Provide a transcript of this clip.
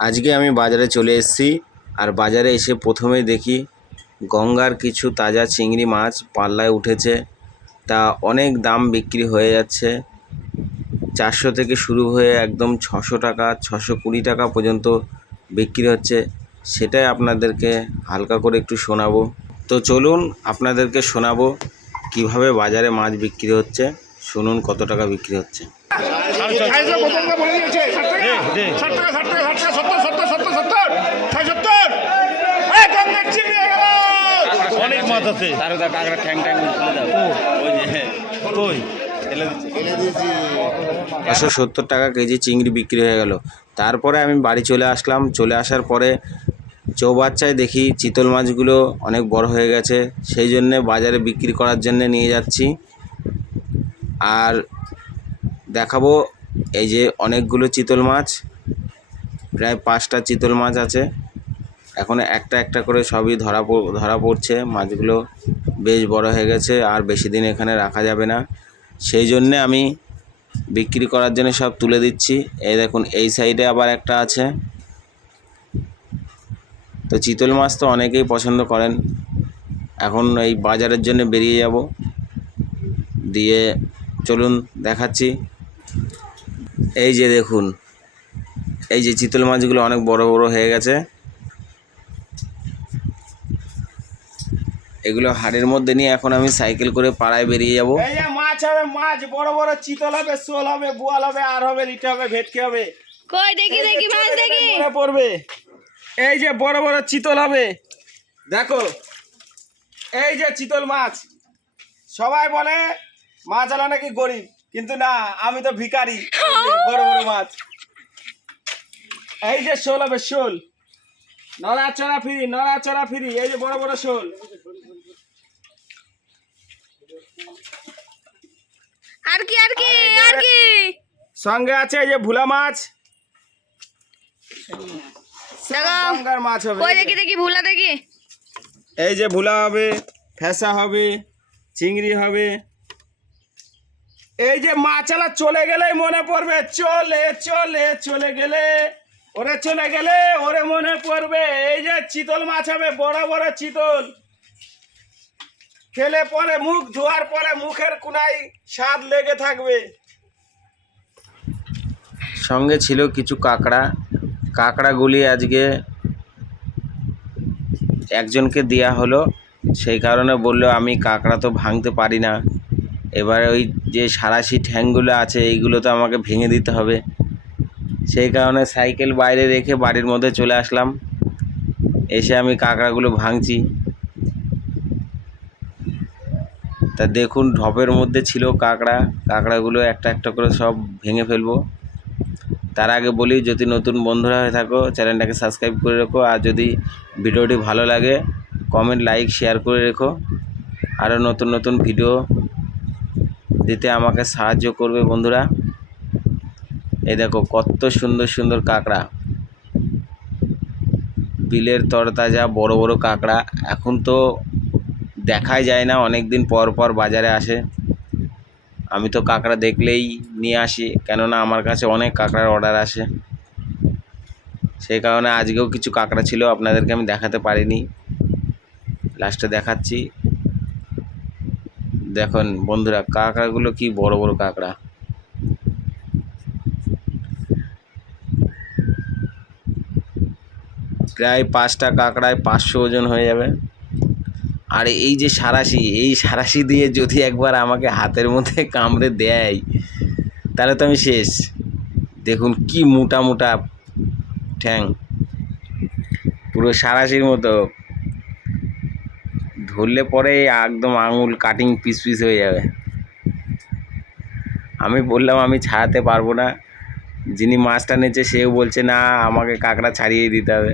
আজকে আমি বাজারে চলে এসেছি আর বাজারে এসে প্রথমেই দেখি গঙ্গার কিছু তাজা চিংড়ি মাছ পাল্লায় উঠেছে। তা অনেক দাম বিক্রি হয়ে যাচ্ছে। চারশো থেকে শুরু হয়ে একদম ছশো টাকা, ছশো কুড়ি টাকা পর্যন্ত বিক্রি হচ্ছে। সেটাই আপনাদেরকে হালকা করে একটু শোনাবো। তো চলুন আপনাদেরকে শোনাবো কীভাবে বাজারে মাছ বিক্রি হচ্ছে। শুনুন কত টাকা বিক্রি হচ্ছে। বলে দিয়েছে ষাট টাকা ষাট টাকা ষাট টাকা ষাট টাকা সত্তর সত্তর সত্তর সত্তর ছয় সত্তর। এই গঙ্গার চিংড়ি হয়ে গেল। অনেক মাছ আছে। তার কাঁকড়া ঠ্যাং ঠ্যাং ওই যে কই? একশো সত্তর টাকা কেজি চিংড়ি বিক্রি হয়ে গেল। তারপরে আমি বাড়ি চলে আসলাম। চলে আসার পরে চৌবাচ্চায় দেখি চিতল মাছগুলো অনেক বড় হয়ে গেছে। সেই জন্যে বাজারে বিক্রি করার জন্য নিয়ে যাচ্ছি। আর দেখাবো এই যে অনেকগুলো চিতল মাছ, প্রায় পাঁচটা চিতল মাছ আছে। এখন একটা একটা করে সবই ধরা ধরা পড়ছে। মাছগুলো বেশ বড় হয়ে গেছে, আর বেশি দিন এখানে রাখা যাবে না। সেই জন্যে আমি বিক্রি করার জন্য সব তুলে দিচ্ছি। এই দেখুন, এই সাইডে আবার একটা আছে। তো চিতল মাছ তো অনেকেই পছন্দ করেন। এখন এই বাজারের জন্য বেরিয়ে যাব। দিয়ে চলুন দেখাচ্ছি। এই যে দেখুন এই যে চিতল মাছগুলো অনেক বড় বড় হয়ে গেছে। এগুলো হাড়ের মধ্যে নিয়ে এখন আমি সাইকেল করে পাড়ায় বেরিয়ে যাব। এই যে মাছ হবে মাছ বড় বড় চিতল হবে শোল হবে বোয়াল হবে আর হবে লিটে হবে ভেটকি হবে। কই দেখি দেখি মাছ দেখি। মনে পড়বে। এই যে বড় বড় চিতল হবে। দেখো এই যে চিতল মাছ। সবাই বলে মাছ আলা নাকি গরিব। কিন্তু না আমি তো যে বড় বড় মাছ। এই যে শোল হবে শোল। নড়াচড়া ফিরি নড়াচড়া ফিরি এই যে বড় বড় শোল। আর কি আর কি আর কি? সঙ্গে আছে এই যে ভুলা মাছ। গঙ্গার মাছ হবে দেখি দেখি ভুলা দেখি। এই যে ভুলা হবে ফেসা হবে চিংড়ি হবে এই যে মাছালা চলে গেলেই মনে পড়বে, চলে চলে চলে গেলে, ওরে চলে গেলে ওরে মনে পড়বে। এই যে চিতল মাছ হবে, বড় বড় চিতল। খেলে পরে মুখ, ধোয়ার পরে মুখের কোনায় স্বাদ লেগে থাকবে। সঙ্গে ছিল কিছু কাঁকড়া। কাঁকড়াগুলি আজকে একজনকে দেয়া হলো, সেই কারণে বলল, আমি কাঁকড়া তো ভাঙতে পারি না। এবার ওই যে সারাশি ঠ্যাংগুলো আছে, এইগুলো তো আমাকে ভেঙে দিতে হবে। সেই কারণে সাইকেল বাইরে রেখে বাড়ির মধ্যে চলে আসলাম। এসে আমি কাঁকড়াগুলো ভাঙছি। তা দেখুন, ঢপের মধ্যে ছিল কাঁকড়া। কাঁকড়াগুলো একটা একটা করে সব ভেঙে ফেলব। তার আগে বলি, যদি নতুন বন্ধুরা হয়ে থাকো, চ্যানেলটাকে সাবস্ক্রাইব করে রেখো। আর যদি ভিডিওটি ভালো লাগে কমেন্ট লাইক শেয়ার করে রেখো। আরও নতুন নতুন ভিডিও দিতে আমাকে সাহায্য করবে, বন্ধুরা। এই দেখো, কত সুন্দর সুন্দর কাঁকড়া। বিলের তরতাজা বড় বড় কাঁকড়া। এখন তো দেখাই যায় না অনেক দিন পর পর বাজারে আসে। আমি তো কাঁকড়া দেখলেই নিয়ে আসি, কেননা আমার কাছে অনেক কাঁকড়ার অর্ডার আসে। সেই কারণে আজকেও কিছু কাঁকড়া ছিল, আপনাদেরকে আমি দেখাতে পারিনি। লাস্টে দেখাচ্ছি। দেখুন, বন্ধুরা, কাঁকড়াগুলো কি বড় বড় কাঁকড়া। প্রায় পাঁচটা কাঁকড়ায় পাঁচশো ওজন হয়ে যাবে। আর এই যে সারাশি, এই সারাশি দিয়ে যদি একবার আমাকে হাতের মধ্যে কামড়ে দেয়, তাহলে তো আমি শেষ। দেখুন, কি মোটা মোটা ঠ্যাং। পুরো সারাশির মতো। ধরলে পরে একদম আঙুল কাটিং পিস পিস হয়ে যাবে। আমি বললাম, আমি ছাড়াতে পারব না। যিনি মাছটা নেছে সেও বলছে, না, আমাকে কাঁকড়া ছাড়িয়ে দিতে হবে।